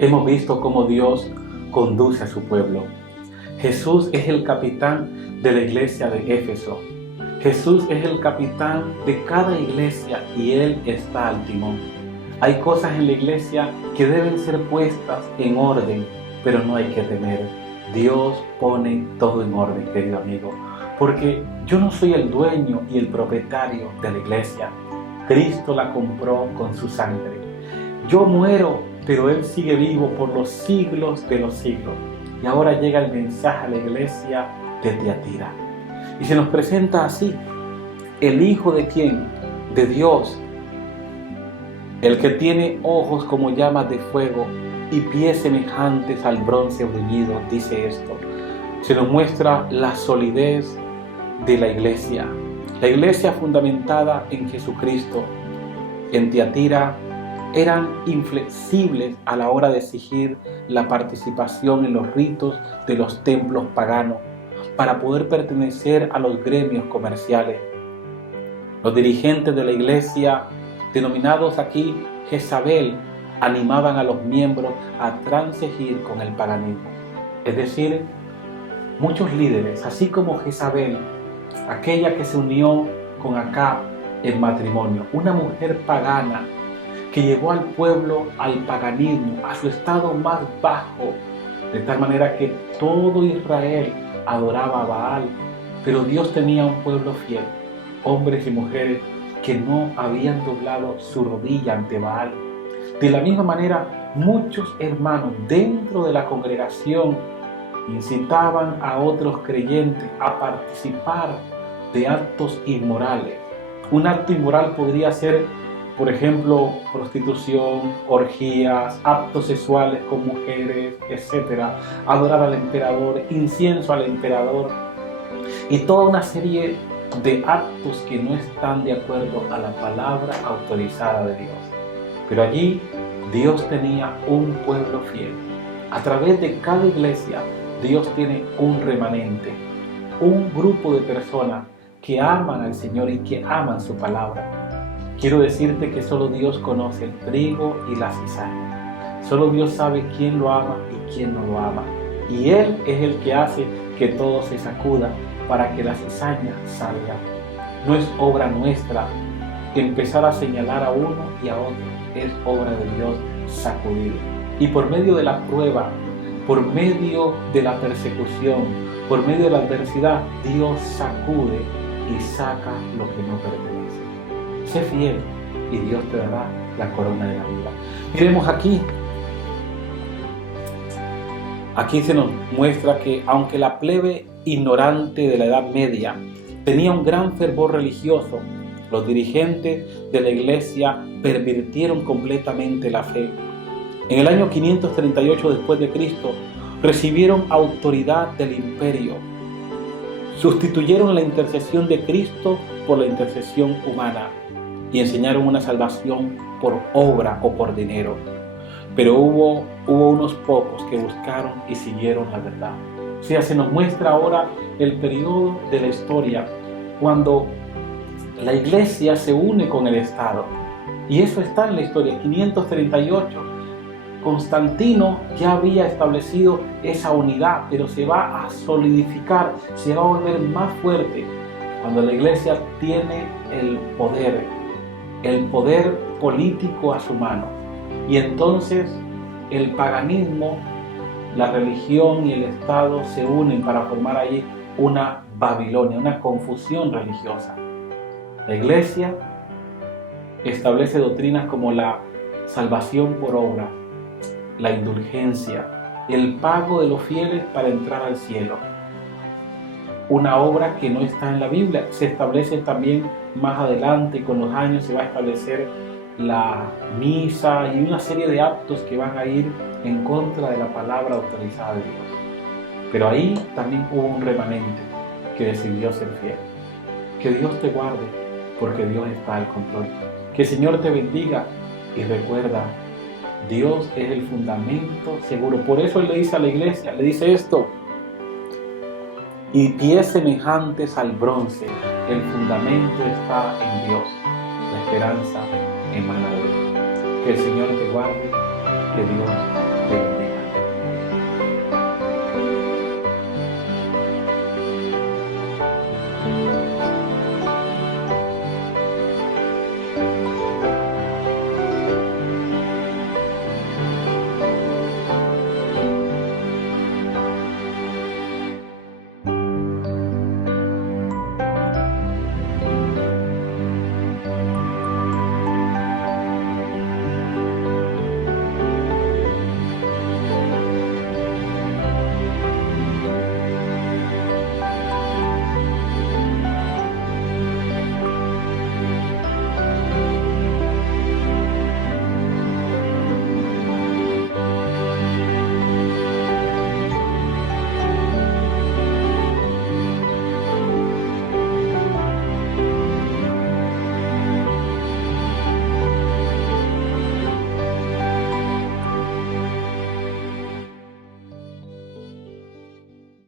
Hemos visto cómo Dios conduce a su pueblo. Jesús es el capitán de la iglesia de Éfeso. Jesús es el capitán de cada iglesia y Él está al timón. Hay cosas en la iglesia que deben ser puestas en orden, pero no hay que temer. Dios pone todo en orden, querido amigo, porque yo no soy el dueño y el propietario de la iglesia. Cristo la compró con su sangre. Yo muero, pero Él sigue vivo por los siglos de los siglos. Y ahora llega el mensaje a la iglesia de Tiatira. Y se nos presenta así: el Hijo de ¿quién? De Dios, el que tiene ojos como llamas de fuego y pies semejantes al bronce bruñido, dice esto. Se nos muestra la solidez de la iglesia fundamentada en Jesucristo. En Tiatira eran inflexibles a la hora de exigir la participación en los ritos de los templos paganos para poder pertenecer a los gremios comerciales. Los dirigentes de la iglesia, denominados aquí Jezabel, animaban a los miembros a transigir con el paganismo. Es decir, muchos líderes, así como Jezabel, aquella que se unió con Acab en matrimonio, una mujer pagana que llevó al pueblo al paganismo, a su estado más bajo, de tal manera que todo Israel adoraba a Baal, pero Dios tenía un pueblo fiel, hombres y mujeres que no habían doblado su rodilla ante Baal. De la misma manera, muchos hermanos dentro de la congregación incitaban a otros creyentes a participar de actos inmorales. Un acto inmoral podría ser, por ejemplo, prostitución, orgías, actos sexuales con mujeres, etc. Adorar al emperador, incienso al emperador y toda una serie de actos que no están de acuerdo a la palabra autorizada de Dios. Pero allí Dios tenía un pueblo fiel. A través de cada iglesia, Dios tiene un remanente, un grupo de personas que aman al Señor y que aman su palabra. Quiero decirte que solo Dios conoce el trigo y la cizaña. Solo Dios sabe quién lo ama y quién no lo ama. Y Él es el que hace que todo se sacuda para que la cizaña salga. No es obra nuestra empezar a señalar a uno y a otro. Es obra de Dios sacudir. Y por medio de la prueba, por medio de la persecución, por medio de la adversidad, Dios sacude y saca lo que no pertenece. Sé fiel y Dios te dará la corona de la vida. Miremos aquí. Aquí se nos muestra que aunque la plebe ignorante de la Edad Media tenía un gran fervor religioso, los dirigentes de la iglesia pervirtieron completamente la fe. En el año 538 después de Cristo recibieron autoridad del imperio. Sustituyeron la intercesión de Cristo por la intercesión humana y enseñaron una salvación por obra o por dinero. Pero hubo unos pocos que buscaron y siguieron la verdad. O sea, se nos muestra ahora el periodo de la historia cuando la iglesia se une con el Estado. Y eso está en la historia. 538, Constantino ya había establecido esa unidad, pero se va a solidificar, se va a volver más fuerte cuando la iglesia tiene el poder político a su mano. Y entonces el paganismo, la religión y el Estado se unen para formar allí una Babilonia, una confusión religiosa. La iglesia establece doctrinas como la salvación por obra, la indulgencia, el pago de los fieles para entrar al cielo. Una obra que no está en la Biblia. Se establece también más adelante, con los años se va a establecer la misa y una serie de actos que van a ir en contra de la palabra autorizada de Dios. Pero ahí también hubo un remanente que decidió ser fiel. Que Dios te guarde, porque Dios está al control. Que el Señor te bendiga y recuerda, Dios es el fundamento seguro. Por eso Él le dice a la iglesia, le dice esto: y pies semejantes al bronce, el fundamento está en Dios, la esperanza emana de Él. Que el Señor te guarde, que Dios te bendiga.